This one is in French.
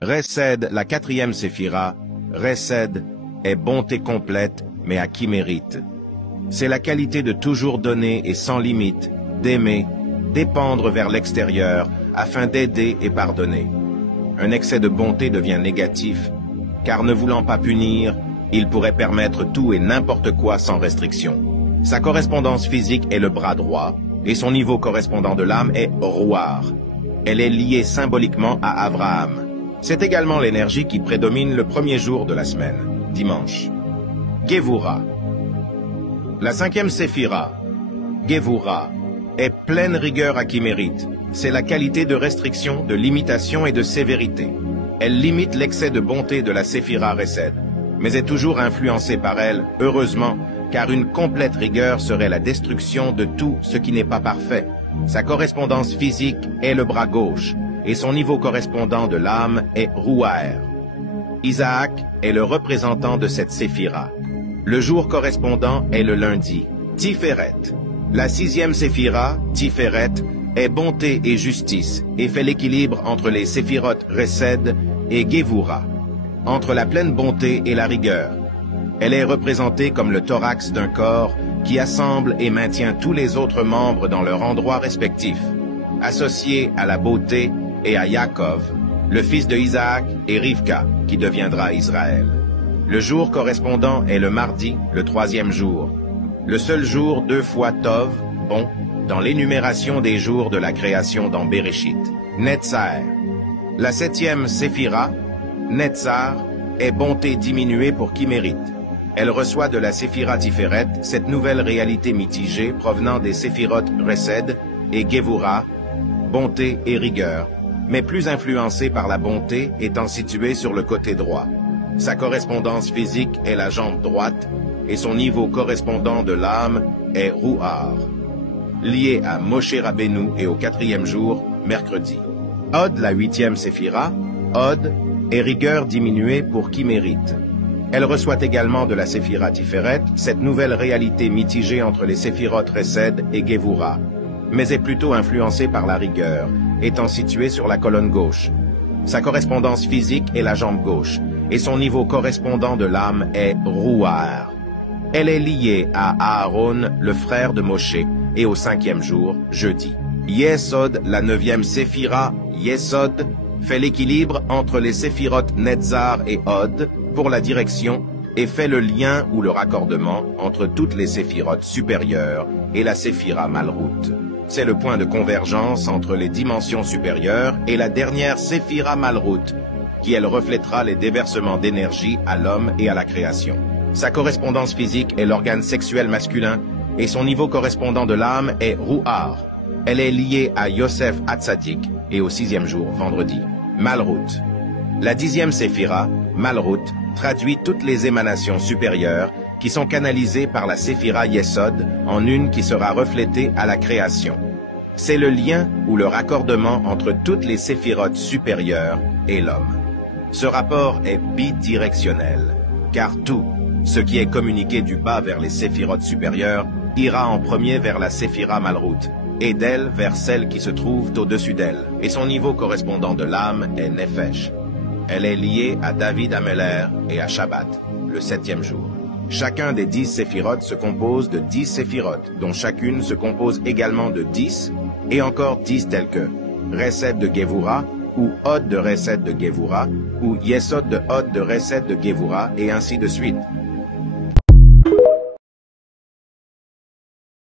Resed, la quatrième séphira, Resed est bonté complète, mais à qui mérite. C'est la qualité de toujours donner et sans limite, d'aimer, d'épandre vers l'extérieur, afin d'aider et pardonner. Un excès de bonté devient négatif, car ne voulant pas punir, il pourrait permettre tout et n'importe quoi sans restriction. Sa correspondance physique est le bras droit, et son niveau correspondant de l'âme est Rouar. Elle est liée symboliquement à Abraham. C'est également l'énergie qui prédomine le premier jour de la semaine, dimanche. Gevura. La cinquième séphira, Gevura, est pleine rigueur à qui mérite. C'est la qualité de restriction, de limitation et de sévérité. Elle limite l'excès de bonté de la séphira Resed, mais est toujours influencée par elle, heureusement, car une complète rigueur serait la destruction de tout ce qui n'est pas parfait. Sa correspondance physique est le bras gauche, et son niveau correspondant de l'âme est Rouaer. Isaac est le représentant de cette séphira. Le jour correspondant est le lundi, Tiferet. La sixième séphira, Tiferet, est bonté et justice, et fait l'équilibre entre les séphirotes Resed et Gevura, entre la pleine bonté et la rigueur. Elle est représentée comme le thorax d'un corps qui assemble et maintient tous les autres membres dans leur endroit respectif, associé à la beauté et à Yaakov, le fils de Isaac, et Rivka, qui deviendra Israël. Le jour correspondant est le mardi, le troisième jour. Le seul jour 2 fois Tov, bon, dans l'énumération des jours de la création dans Bereshit. Netzar. La septième séphira, Netzar, est bonté diminuée pour qui mérite. Elle reçoit de la séphira Tiferet cette nouvelle réalité mitigée provenant des séphirotes Resed et Gevura, bonté et rigueur, mais plus influencée par la bonté étant située sur le côté droit. Sa correspondance physique est la jambe droite et son niveau correspondant de l'âme est Rouar, lié à Moshe Rabbeinu et au quatrième jour, mercredi. Od, la huitième séphira, Od, est rigueur diminuée pour qui mérite. Elle reçoit également de la séphira Tiferet cette nouvelle réalité mitigée entre les séphirotes Resed et Gevura, mais est plutôt influencée par la rigueur, étant située sur la colonne gauche. Sa correspondance physique est la jambe gauche, et son niveau correspondant de l'âme est Rouar. Elle est liée à Aaron, le frère de Moshe, et au cinquième jour, jeudi. Yesod, la neuvième séphira, Yesod, fait l'équilibre entre les séphirotes Netzar et Od pour la direction et fait le lien ou le raccordement entre toutes les séphirotes supérieures et la séphira Malrout. C'est le point de convergence entre les dimensions supérieures et la dernière séphira Malrout, qui elle reflètera les déversements d'énergie à l'homme et à la création. Sa correspondance physique est l'organe sexuel masculin et son niveau correspondant de l'âme est Rouar. Elle est liée à Yosef Hatzadik et au sixième jour, vendredi. Malrout. La dixième séphira, Malrout, traduit toutes les émanations supérieures qui sont canalisées par la séphira Yesod en une qui sera reflétée à la création. C'est le lien ou le raccordement entre toutes les séphirotes supérieures et l'homme. Ce rapport est bidirectionnel, car tout ce qui est communiqué du bas vers les séphirotes supérieures ira en premier vers la séphira Malrout, et d'elle vers celle qui se trouve au-dessus d'elle, et son niveau correspondant de l'âme est Nefesh. Elle est liée à David Ameler et à Shabbat, le septième jour. Chacun des 10 séphirotes se compose de 10 séphirotes, dont chacune se compose également de 10, et encore 10 tels que Resed de Gevura, ou Od de Resed de Gevura, ou Yesod de Od de Resed de Gevura, et ainsi de suite.